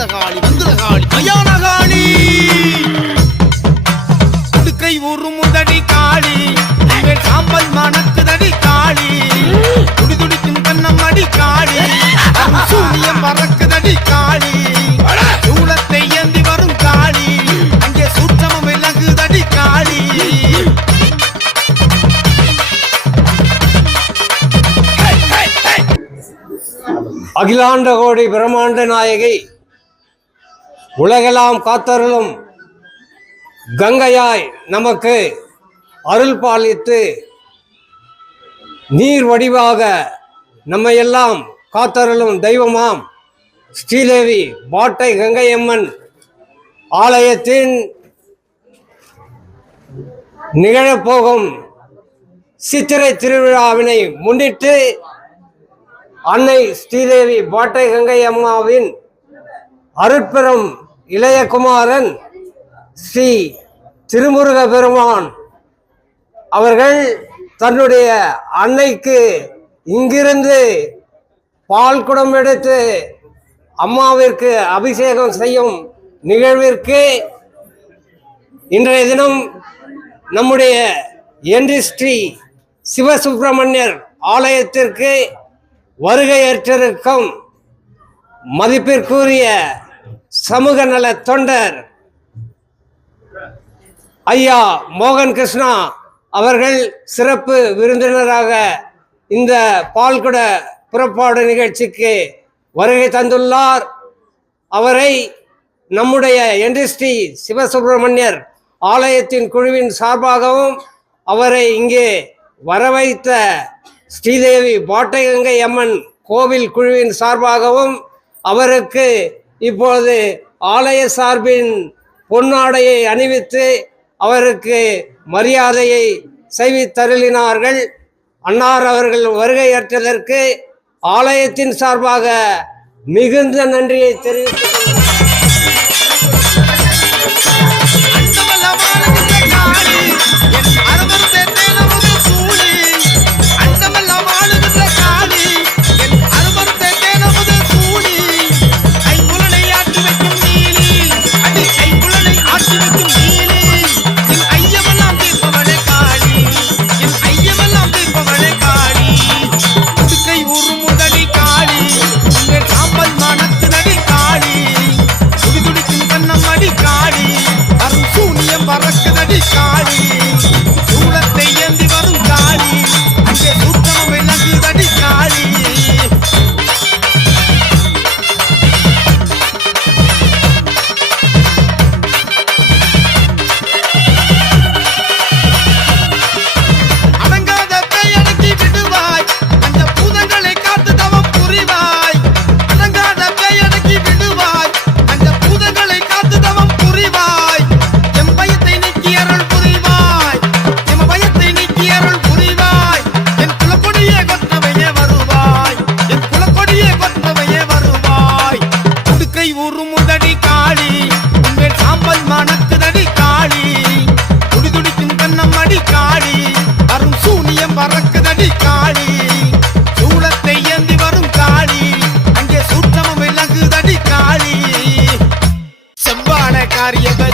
மந்திரகாளி மந்திரகாளி மயானகாளி உடுக்கை ஒரு முதடி காளி சாம்பல் மணக்குதடி காளி துடிதுடிக்கும் கண்ணம் அடி காளி சூனியம் பறக்குதடி காளி சூலத்தை ஏந்தி வரும் காளி அங்கே சூற்றமும் விலகுதடி காளி அகிலாண்ட கோடி பிரம்மாண்ட நாயகி உலகெல்லாம் காத்தருளும் கங்கையாய் நமக்கு அருள் பாலித்து நீர் வடிவாக நம்மையெல்லாம் காத்தருளும் தெய்வமாம் ஸ்ரீதேவி பாட்டை கங்கையம்மன் ஆலயத்தின் நிகழப்போகும் சித்திரை திருவிழாவினை முன்னிட்டு அன்னை ஸ்ரீதேவி பாட்டை கங்கை அம்மாவின் அருட்பெரும் இளையகுமாரன் ஸ்ரீ திருமுருக பெருமான் அவர்கள் தன்னுடைய அன்னைக்கு இங்கிருந்து பால் குடம் எடுத்து அம்மாவிற்கு அபிஷேகம் செய்யும் நிகழ்விற்கு இன்றைய தினம் நம்முடைய ஸ்ரீ சிவசுப்பிரமணியர் ஆலயத்திற்கு வருகையேற்றிருக்கும் மதிப்பிற்குரிய சமூக நல தொண்டர் ஐயா மோகன் கிருஷ்ணா அவர்கள் சிறப்பு விருந்தினராக இந்த பால்குட புறப்பாடு நிகழ்ச்சிக்கு வருகை தந்துள்ளார். அவரை நம்முடைய ஸ்ரீ சிவசுப்பிரமணியர் ஆலயத்தின் குழுவின் சார்பாகவும் அவரை இங்கே வரவைத்த ஸ்ரீதேவி பாட்டை கங்கை அம்மன் கோவில் குழுவின் சார்பாகவும் அவருக்கு இப்போது ஆலய சார்பின் பொன்னாடையை அணிவித்து அவருக்கு மரியாதையை செய்வித்தருளினார்கள். அன்னார் அவர்கள் வருகையேற்றதற்கு ஆலயத்தின் சார்பாக மிகுந்த நன்றியை தெரிவித்துக்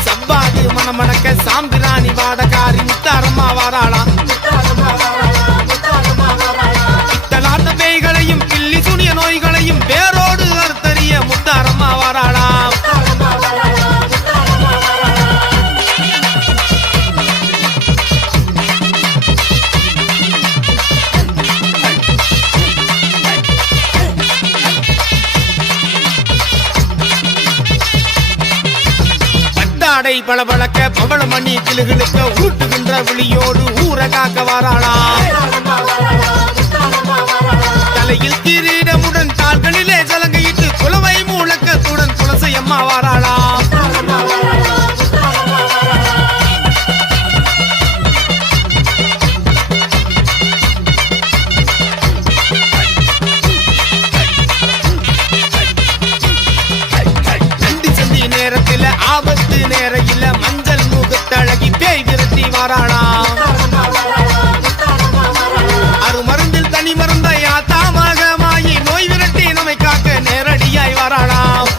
சம்பாதி மணமணக்க சாம்பிராணி வாடகாரி முத்தாரம்மா வாராளாம். இத்தலாட்ட பேய்களையும் பில்லி சுனிய நோய்களையும் வேரோடு அறுத்தறிய முத்தாரம்மா வாராளாம். பளபளக்க பவளமணி கிளுகிழுக்க ஊட்டுகின்ற விழியோடு ஊர காக்க வாராளாம். தலையில் கிரீடமுடன் தாள்களிலே சலங்கையிட்டு குலவை மூலக்கத்துடன் குலசை அம்மா வாராளாம். நேரத்தில் ஆபத்து நேரையில மஞ்சள் முகத்தழகி பேய் விரட்டி வாராளாம். அருமருந்தில் தனி மருந்தையா தாமாக மாயி நோய் விரட்டி நம்மை காக்க நேரடியாய் வாராளாம்.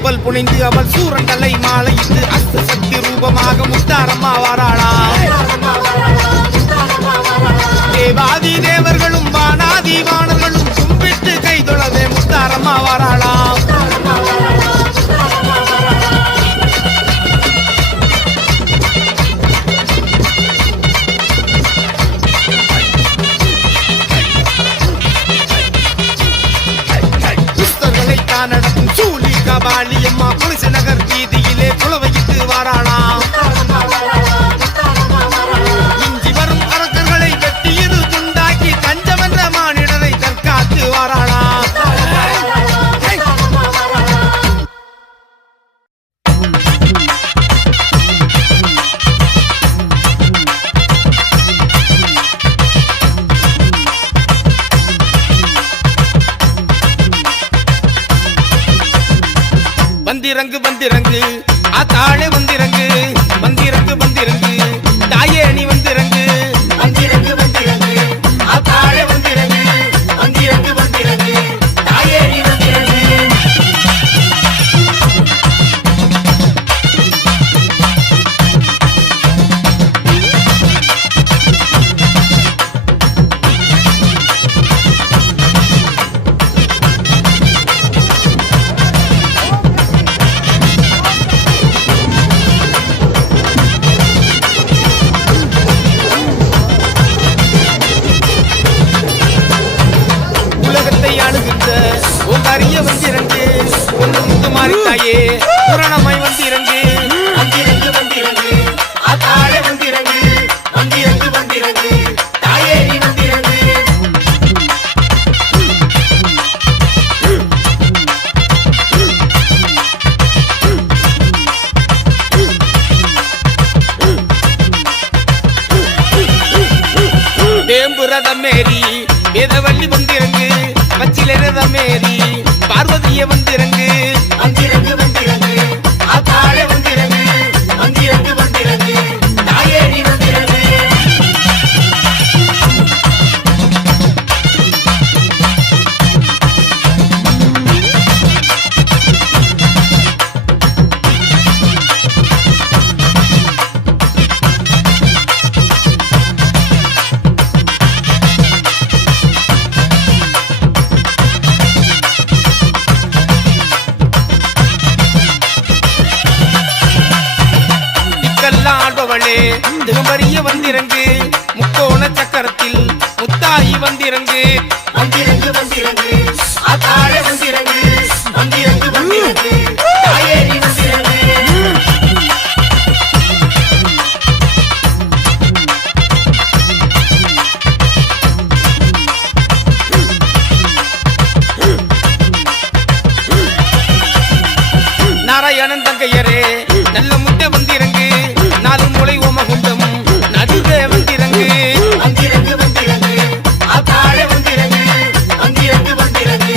கப்பல் புனைந்து அவள் சூரண்டலை மாலையிட்டு அஸ்த சக்தி ரூபமாக முத்தாரம்மா வாராளா. தேவாதி தேவர்களும் வானாதி வானர்களும் கும்பிட்டு கைதொழவே முத்தாரம்மா வாராளா. நடக்கும் சூழி கபாலியம்மா புலிச நகர் வீதியிலே குளவையிட்டு வாராளாம். இஞ்சி வரும் அரக்கர்களை வெட்டியது துண்டாக்கி தஞ்சமென்ற மானிடரை தற்காத்து வாராளாம். வந்திறங்கு வந்திறங்கு ஆத்தாளே வந்திறங்கு வந்திறங்கு வந்திறங்கு தாயே நீ வந்திறங்கு வந்திறங்கு வந்திறங்கு ஆத்தாளே வந்திறங்கு வந்திறங்கு வந்திறங்கு தாயே நீ வந்திறங்கு. உங்கறிய வந்திறங்கு ஒன்று முத்து மாறித்தாயே புரணமாய் வந்திறங்கு வந்திறங்கு வந்திறங்கு ஆத்தாளே வந்திறங்கு வந்திறங்கு வந்திறங்கு தாயே நீ வந்திறங்கு. வேம்பு ரதமேரி வேதவள்ளி வந்திறங்கு பச்சில ரதமேரி பார்வதிய வந்திறங்கு வந்திறங்கு வந்திறங்கு ஆத்தாளே வந்திறங்கு வந்திறங்கு வந்திறங்கு தாயே நீ வந்திறங்கு. திகம்பரிய வந்திறங்கு முக்கோண சக்கரத்தில் முத்தாயி வந்திறங்கு வந்திறங்கு வந்திறங்கு ஆத்தாளே வந்திறங்கு வந்திறங்கு வந்திறங்கு தாயே நீ வந்திறங்கு. நாராயணன் தங்கையரே நல்ல முட்டை வந்திறங்கு நாலு மூளை ஓமகுண்டம் நடுவே வந்திறங்கு வந்திறங்கு வந்திறங்கு ஆத்தாளே வந்திறங்கு வந்திறங்கு வந்திறங்கு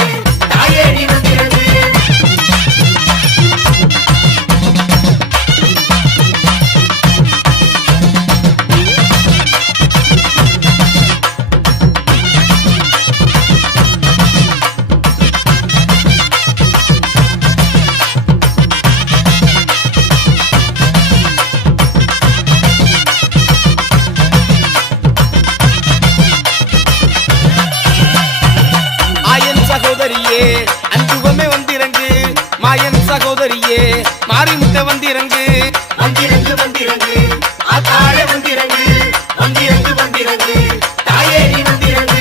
தாயே நீ வந்திறங்கு. அன்புவமே வந்திறங்கு மாயன் சகோதரியே மாரிமுத்த வந்திறங்கு வந்திறங்கு வந்திறங்கு ஆத்தாளே வந்திறங்கு வந்திறங்கு வந்திறங்கு தாயே நீ வந்திறங்கு.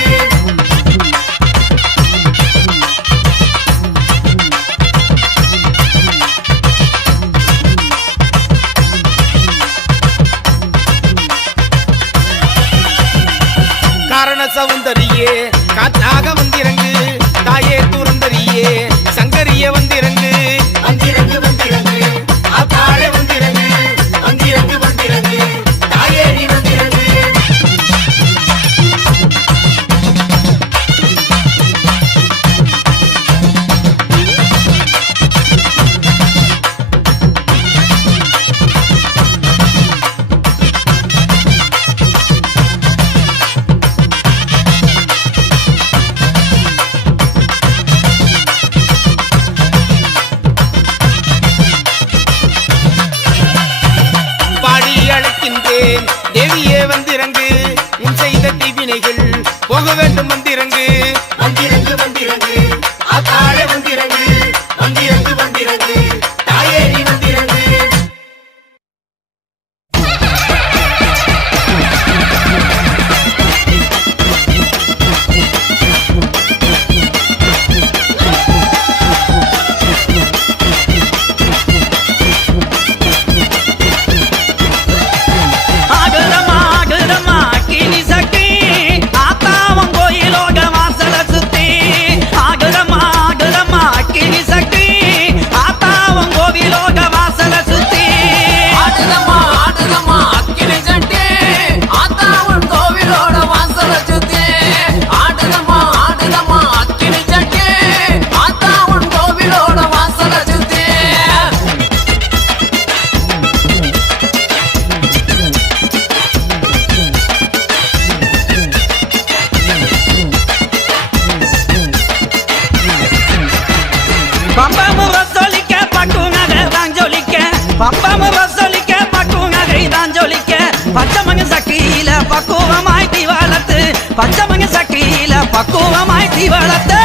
காரண சௌந்தரியே காத்தாக வந்திறங்கு தாயே துரந்தரியே சங்கரிய வந்திறங்கு வந்திறங்கு வந்திறங்கு ஆத்தாளே வந்திறங்கு வந்திறங்கு வந்திறங்கு தாயே நீ வந்திறங்கு. நீயே வந்திறங்கு உன் செய்த தீவினைகள் போக வேண்டும் வந்திறங்கு வந்திறங்கு வந்திறங்கு ஆத்தாளே வந்திறங்கு வந்திறங்கு வந்திறங்கு தாயே நீ வந்திறங்கு பச்சமங்க சக்கியில பக்குவமாய் தீ வளர்த்து